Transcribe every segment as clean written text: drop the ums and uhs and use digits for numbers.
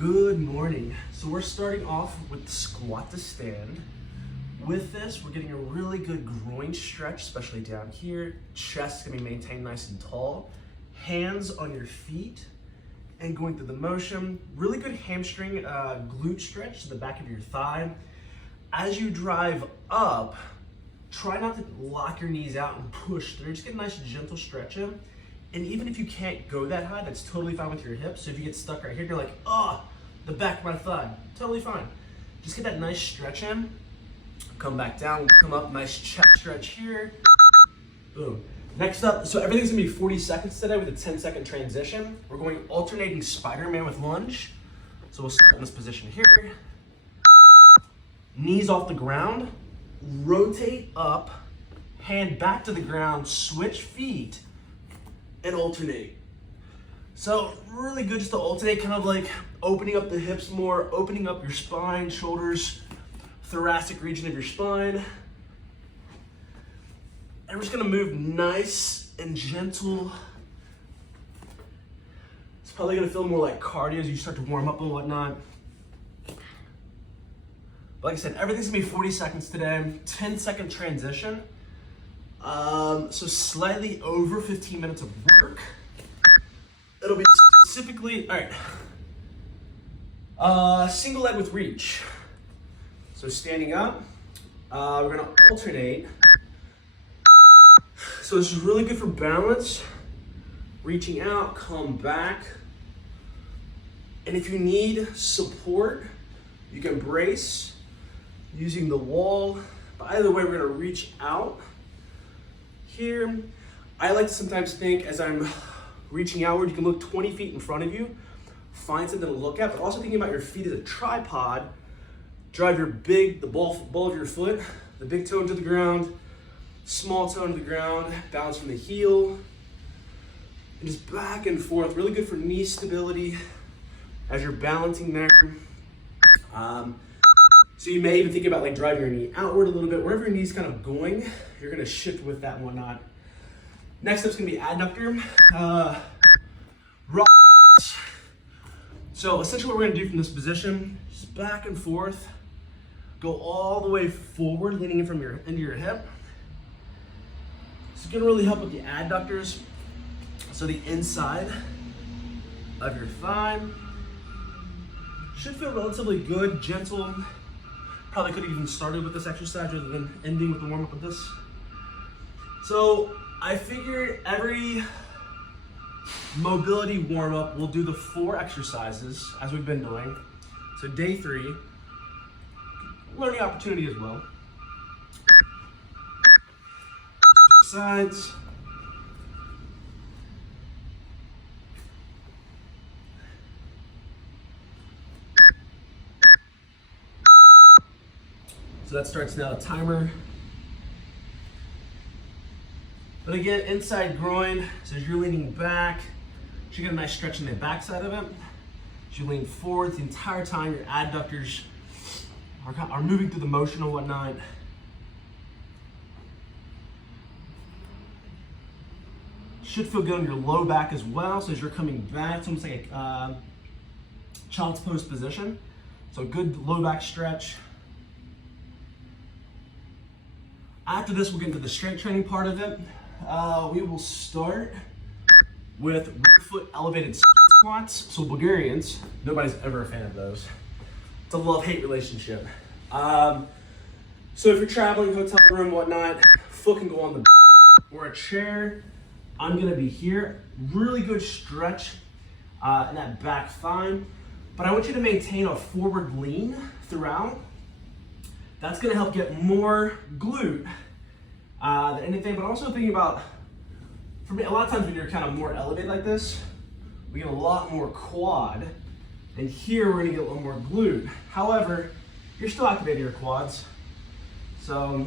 Good morning. So we're starting off with the squat to stand. With this, we're getting a really good groin stretch, especially down here. Chest can be maintained nice and tall. Hands on your feet and going through the motion. Really good hamstring glute stretch to the back of your thigh. As you drive up, try not to lock your knees out and push through. Just get a nice gentle stretch in. And even if you can't go that high, that's totally fine with your hips. So if you get stuck right here, you're like, oh, the back of my thigh, totally fine. Just get that nice stretch in. Come back down, come up, nice chest stretch here. Boom. Next up, so everything's gonna be 40 seconds today with a 10-second transition. We're going alternating Spiderman with lunge. So we'll start in this position here. Knees off the ground, rotate up, hand back to the ground, switch feet, and alternate. So really good just to alternate, kind of like opening up the hips more, opening up your spine, shoulders, thoracic region of your spine. And we're just gonna move nice and gentle. It's probably gonna feel more like cardio as you start to warm up and whatnot. But like I said, everything's gonna be 40 seconds today, 10-second transition. So slightly over 15 minutes of work. It'll be specifically, all right, single leg with reach. So standing up, we're gonna alternate. So this is really good for balance. Reaching out, come back. And if you need support, you can brace using the wall. But either way, we're gonna reach out. Here, I like to sometimes think as I'm reaching outward, you can look 20 feet in front of you, find something to look at, but also thinking about your feet as a tripod. Drive the ball of your foot, the big toe into the ground, small toe into the ground, bounce from the heel, and just back and forth. Really good for knee stability as you're balancing there. So you may even think about like driving your knee outward a little bit. Wherever your knee's kind of going, you're gonna shift with that and whatnot. Next up's gonna be adductor rock backs. So essentially what we're gonna do from this position, just back and forth, go all the way forward, leaning in from into your hip. It's gonna really help with the adductors. So the inside of your thigh should feel relatively good, gentle. Probably could have even started with this exercise rather than ending with the warm up of this. So I figured every mobility warm up, we'll do the 4 exercises as we've been doing. So day 3, learning opportunity as well. Sides. So that starts now, the timer. But again, inside groin, so as you're leaning back, you should get a nice stretch in the back side of it. As you lean forward the entire time, your adductors are moving through the motion and whatnot. Should feel good on your low back as well. So as you're coming back, it's almost like a child's pose position. So good low back stretch. After this, we'll get into the strength training part of it. We will start with rear foot elevated squats. So Bulgarians, nobody's ever a fan of those. It's a love-hate relationship. So if you're traveling, hotel room, whatnot, foot can go on the bed or a chair. I'm gonna be here. Really good stretch in that back thigh. But I want you to maintain a forward lean throughout. That's gonna help get more glute than anything, but also thinking about, for me, a lot of times when you're kind of more elevated like this, we get a lot more quad, and here we're gonna get a little more glute. However, you're still activating your quads. So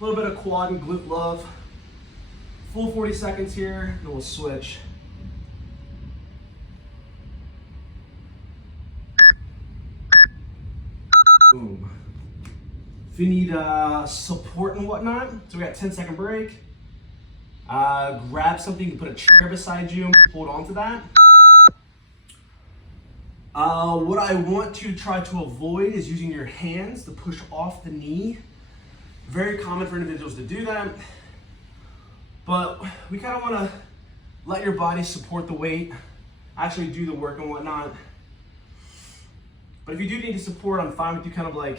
a little bit of quad and glute love. Full 40 seconds here, and we'll switch. Boom. If you need support and whatnot, so we got 10-second break. Grab something, put a chair beside you, hold on to that. What I want you to try to avoid is using your hands to push off the knee. Very common for individuals to do that, but we kind of want to let your body support the weight, actually do the work and whatnot. But if you do need to support, I'm fine with you kind of like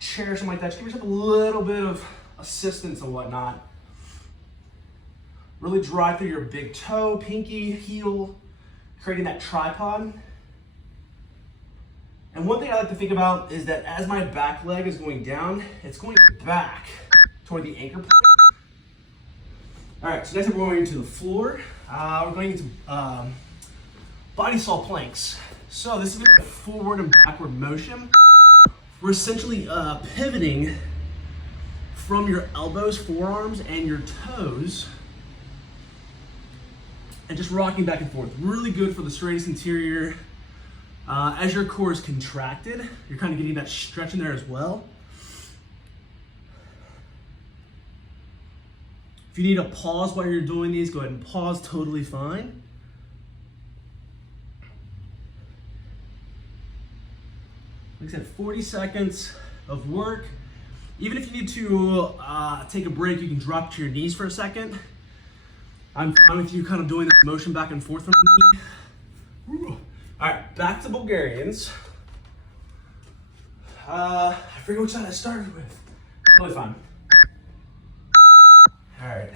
chair or something like that. Just give yourself a little bit of assistance and whatnot. Really drive through your big toe, pinky, heel, creating that tripod. And one thing I like to think about is that as my back leg is going down, it's going back toward the anchor point. All right, so next up we're going to the floor. We're going into Bodysaw Planks. So this is a forward and backward motion. We're essentially pivoting from your elbows, forearms, and your toes, and just rocking back and forth. Really good for the serratus anterior. As your core is contracted, you're kind of getting that stretch in there as well. If you need a pause while you're doing these, go ahead and pause, totally fine. Like I said, 40 seconds of work. Even if you need to take a break, you can drop to your knees for a second. I'm fine with you kind of doing this motion back and forth from the knee. All right, back to Bulgarians. I forget which side I started with. Totally fine. All right.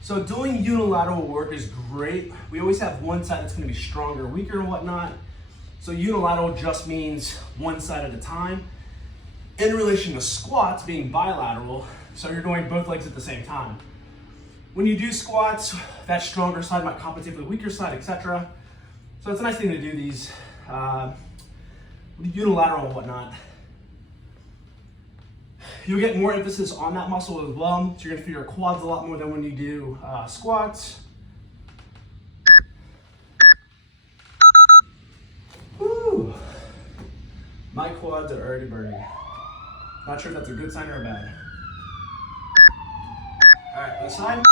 So doing unilateral work is great. We always have one side that's gonna be stronger, weaker, and whatnot. So unilateral just means one side at a time. In relation to squats being bilateral, so you're doing both legs at the same time. When you do squats, that stronger side might compensate for the weaker side, etc. So it's a nice thing to do these unilateral and whatnot. You'll get more emphasis on that muscle as well. So you're gonna feel your quads a lot more than when you do squats. Woo. My quads are already burning. Not sure if that's a good sign or a bad. All right, other side.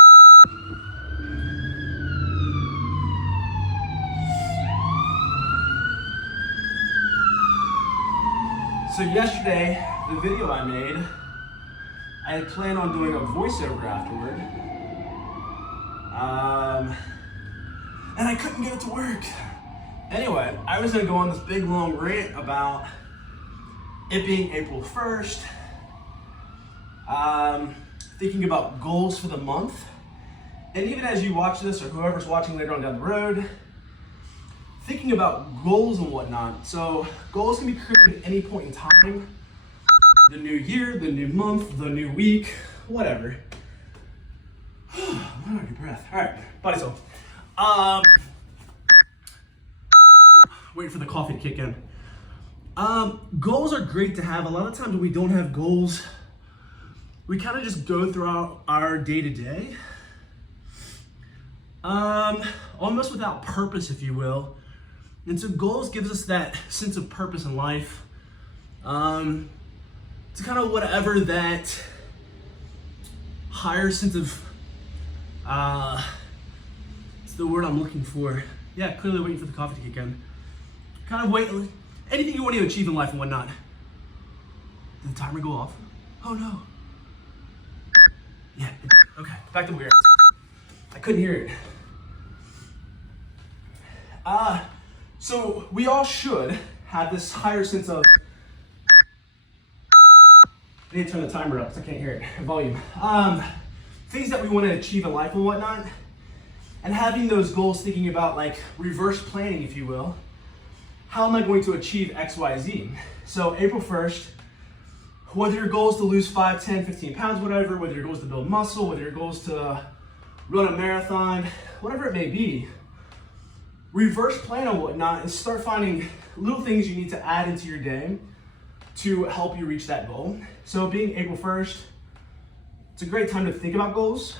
So yesterday, the video I made, I had planned on doing a voiceover afterward. And I couldn't get it to work. Anyway, I was gonna go on this big long rant about it being April 1st, thinking about goals for the month. And even as you watch this, or whoever's watching later on down the road, thinking about goals and whatnot. So goals can be created at any point in time. The new year, the new month, the new week, whatever. I'm out of breath. All right, Bodysaw. Wait for the coffee to kick in. Goals are great to have. A lot of times when we don't have goals, we kind of just go throughout our day-to-day, almost without purpose, if you will. And so goals gives us that sense of purpose in life. It's kind of whatever that higher sense of, it's the word I'm looking for. Yeah, clearly waiting for the coffee to kick in. Kind of wait, anything you want to achieve in life and whatnot. Did the timer go off? Oh no. Yeah, okay, back to Bulgaria. I couldn't hear it. So we all should have this higher sense of, I need to turn the timer up because I can't hear it, volume. Things that we want to achieve in life and whatnot, and having those goals, thinking about like reverse planning, if you will. How am I going to achieve X, Y, Z? So April 1st, whether your goal is to lose 5, 10, 15 pounds, whatever, whether your goal is to build muscle, whether your goal is to run a marathon, whatever it may be, reverse plan and whatnot and start finding little things you need to add into your day to help you reach that goal. So being April 1st, it's a great time to think about goals.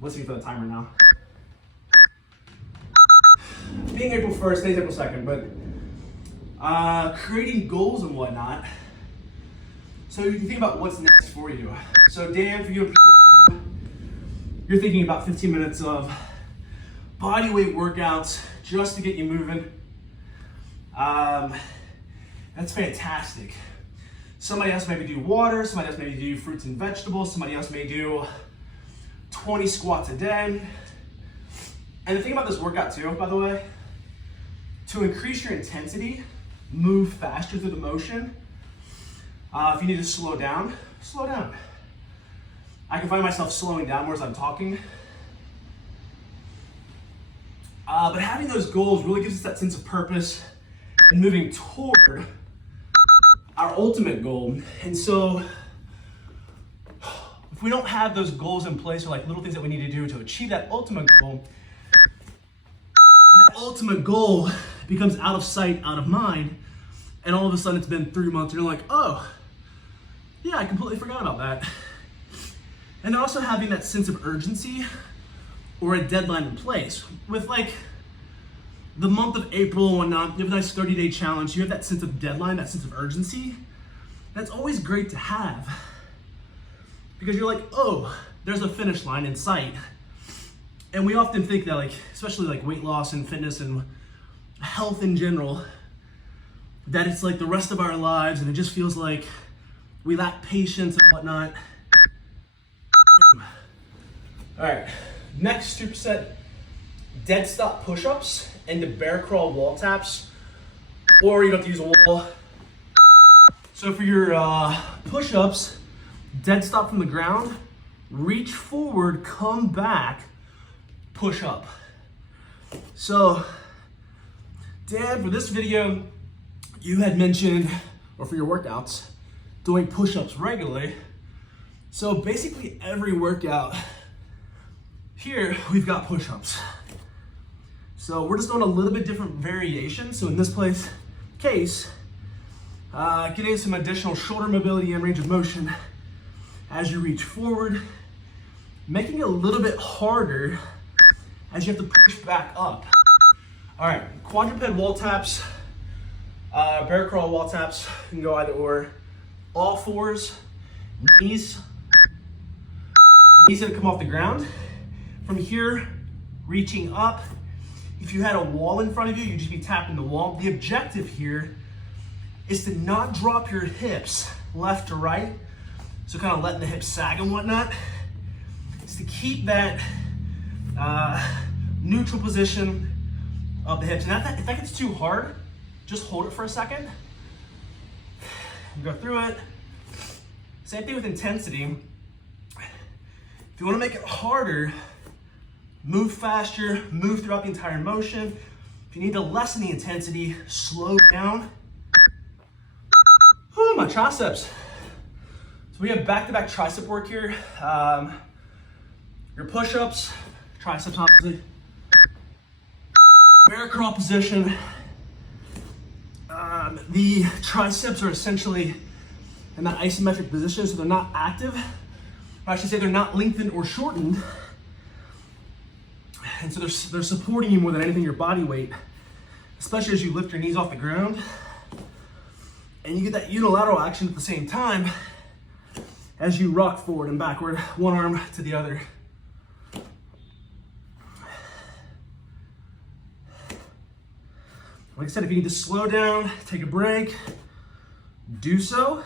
Listening for the timer now. Being April 1st, today's April 2nd, but creating goals and whatnot. So you can think about what's next for you. So Dan, for you, you're thinking about 15 minutes of body weight workouts just to get you moving. That's fantastic. Somebody else maybe do water, somebody else maybe do fruits and vegetables, somebody else may do 20 squats a day. And the thing about this workout too, by the way, to increase your intensity, move faster through the motion. If you need to slow down, slow down. I can find myself slowing down more as I'm talking. But having those goals really gives us that sense of purpose and moving toward our ultimate goal. And so if we don't have those goals in place, or like little things that we need to do to achieve that ultimate goal becomes out of sight, out of mind, and all of a sudden it's been 3 months and you're like, oh, yeah, I completely forgot about that. And also having that sense of urgency or a deadline in place. With like the month of April and whatnot, you have a nice 30-day challenge, you have that sense of deadline, that sense of urgency. That's always great to have, because you're like, oh, there's a finish line in sight. And we often think that, like, especially like weight loss and fitness and health in general, that it's like the rest of our lives, and it just feels like we lack patience and whatnot. All right, next superset, Deadstop Push-Ups and the bear crawl wall taps, or you don't have to use a wall. So for your push-ups, dead stop from the ground, reach forward, come back, push up. So, Dan, for this video, you had mentioned, or for your workouts, doing push-ups regularly. So basically every workout here, we've got push-ups. So we're just doing a little bit different variation. So in this case, getting some additional shoulder mobility and range of motion as you reach forward, making it a little bit harder as you have to push back up. All right, quadruped wall taps, bear crawl wall taps, you can go either or. All fours, knees that come off the ground. From here, reaching up. If you had a wall in front of you, you'd just be tapping the wall. The objective here is to not drop your hips left to right, so kind of letting the hips sag and whatnot. It's to keep that neutral position of the hips. And if that gets too hard, just hold it for a second. Go through it. Same thing with intensity. If you want to make it harder, move faster, move throughout the entire motion. If you need to lessen the intensity, slow down. Whew, my triceps. So we have back-to-back tricep work here. Your push-ups, triceps obviously. Bear crawl position. The triceps are essentially in that isometric position, so they're not active. Or I should say they're not lengthened or shortened. And so they're supporting you more than anything, your body weight, especially as you lift your knees off the ground. And you get that unilateral action at the same time as you rock forward and backward, one arm to the other. Like I said, if you need to slow down, take a break, do so.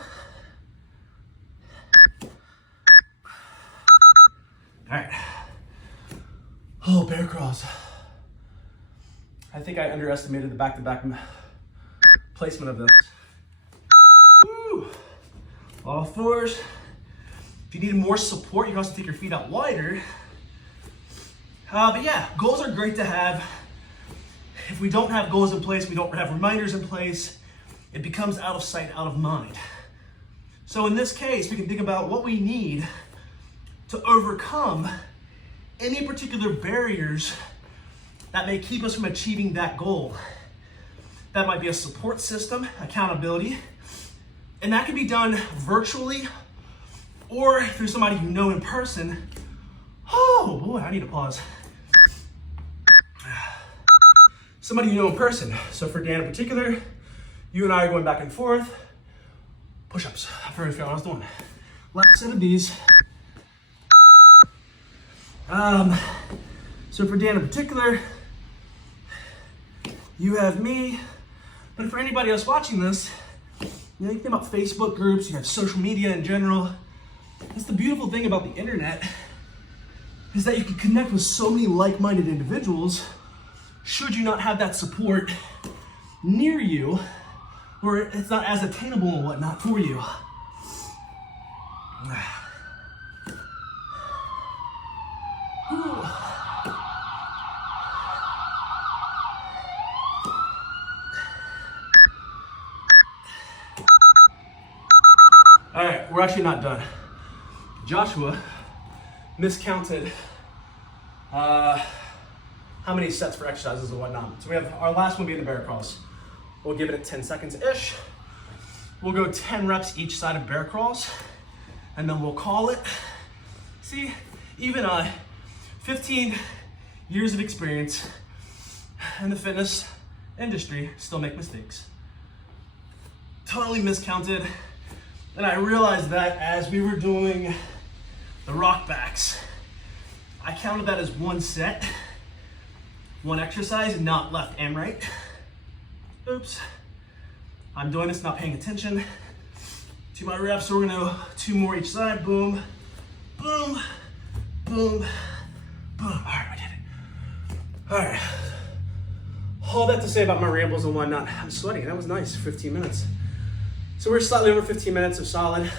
All right. Oh, bear crawls. I think I underestimated the back-to-back placement of this. Woo. All fours. If you need more support, you can also take your feet out wider. But yeah, goals are great to have. If we don't have goals in place, we don't have reminders in place, it becomes out of sight, out of mind. So in this case, we can think about what we need to overcome any particular barriers that may keep us from achieving that goal. That might be a support system, accountability, and that can be done virtually or through somebody you know in person. Oh boy, I need to pause. Somebody you know in person. So for Dan in particular, you and I are going back and forth. Push-ups, I forgot what I was doing. Last set of these. So for Dan in particular, you have me, but for anybody else watching this, you know, you think about Facebook groups, you have social media in general. That's the beautiful thing about the internet, is that you can connect with so many like-minded individuals should you not have that support near you, or it's not as attainable and whatnot for you. All right, we're actually not done. Joshua miscounted how many sets for exercises and whatnot. So we have our last one being the bear crawls. We'll give it 10 seconds-ish. We'll go 10 reps each side of bear crawls, and then we'll call it. See, even 15 years of experience in the fitness industry still make mistakes. Totally miscounted. And I realized that as we were doing the rock backs, I counted that as one set, one exercise, not left and right. Oops. I'm doing this, not paying attention to my reps. So we're gonna go 2 more each side. Boom, boom, boom, boom. All right, we did it. All right. All that to say about my rambles and whatnot. I'm sweating, that was nice, 15 minutes. So we're slightly over 15 minutes of solid.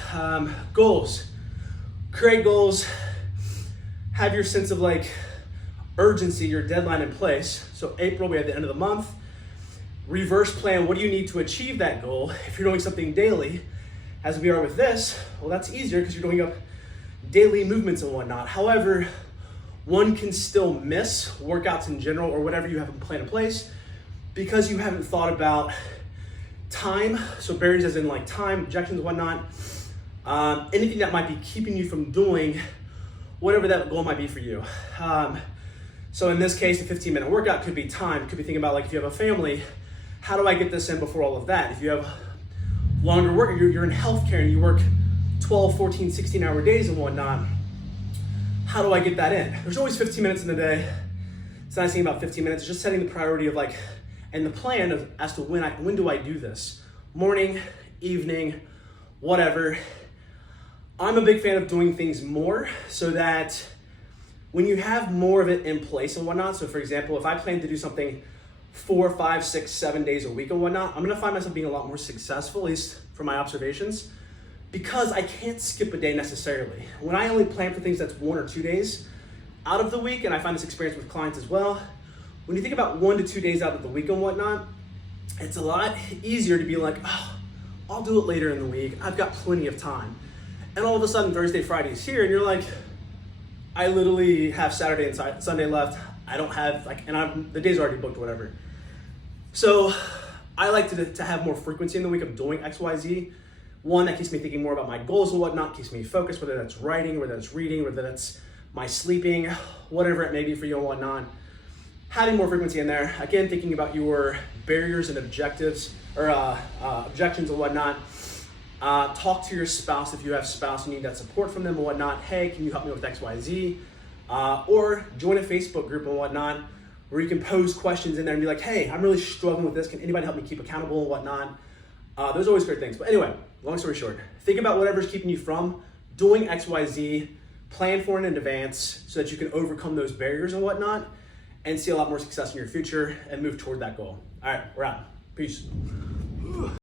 Goals, create goals, have your sense of like urgency, your deadline in place. So April, we have the end of the month. Reverse plan, what do you need to achieve that goal? If you're doing something daily, as we are with this, well, that's easier because you're doing up daily movements and whatnot. However, one can still miss workouts in general or whatever you have a plan in place because you haven't thought about time, so barriers as in like time, objections, whatnot, anything that might be keeping you from doing whatever that goal might be for you. So in this case, a 15-minute workout could be time. It could be thinking about like if you have a family, how do I get this in before all of that? If you have longer work, you're in healthcare and you work 12, 14, 16-hour days and whatnot, how do I get that in? There's always 15 minutes in the day. It's nice thing about 15 minutes is just setting the priority of like, and the plan of as to when do I do this? Morning, evening, whatever. I'm a big fan of doing things more so that when you have more of it in place and whatnot, so for example, if I plan to do something 4, 5, 6, 7 days a week and whatnot, I'm gonna find myself being a lot more successful, at least from my observations, because I can't skip a day necessarily. When I only plan for things that's 1 or 2 days out of the week, and I find this experience with clients as well, when you think about 1 to 2 days out of the week and whatnot, it's a lot easier to be like, oh, I'll do it later in the week. I've got plenty of time. And all of a sudden Thursday, Friday is here and you're like, I literally have Saturday and Sunday left. I don't have the day's already booked or whatever. So I like to have more frequency in the week of doing X, Y, Z. One, that keeps me thinking more about my goals and whatnot, keeps me focused, whether that's writing, whether that's reading, whether that's my sleeping, whatever it may be for you and whatnot. Having more frequency in there, again, thinking about your barriers and objectives or objections and whatnot. Talk to your spouse if you have spouse and you need that support from them and whatnot. Hey, can you help me with X, Y, Z? Or join a Facebook group and whatnot where you can pose questions in there and be like, hey, I'm really struggling with this. Can anybody help me keep accountable and whatnot? Those are always great things. But anyway, long story short, think about whatever's keeping you from doing X, Y, Z, plan for it in advance so that you can overcome those barriers and whatnot and see a lot more success in your future and move toward that goal. All right, we're out. Peace.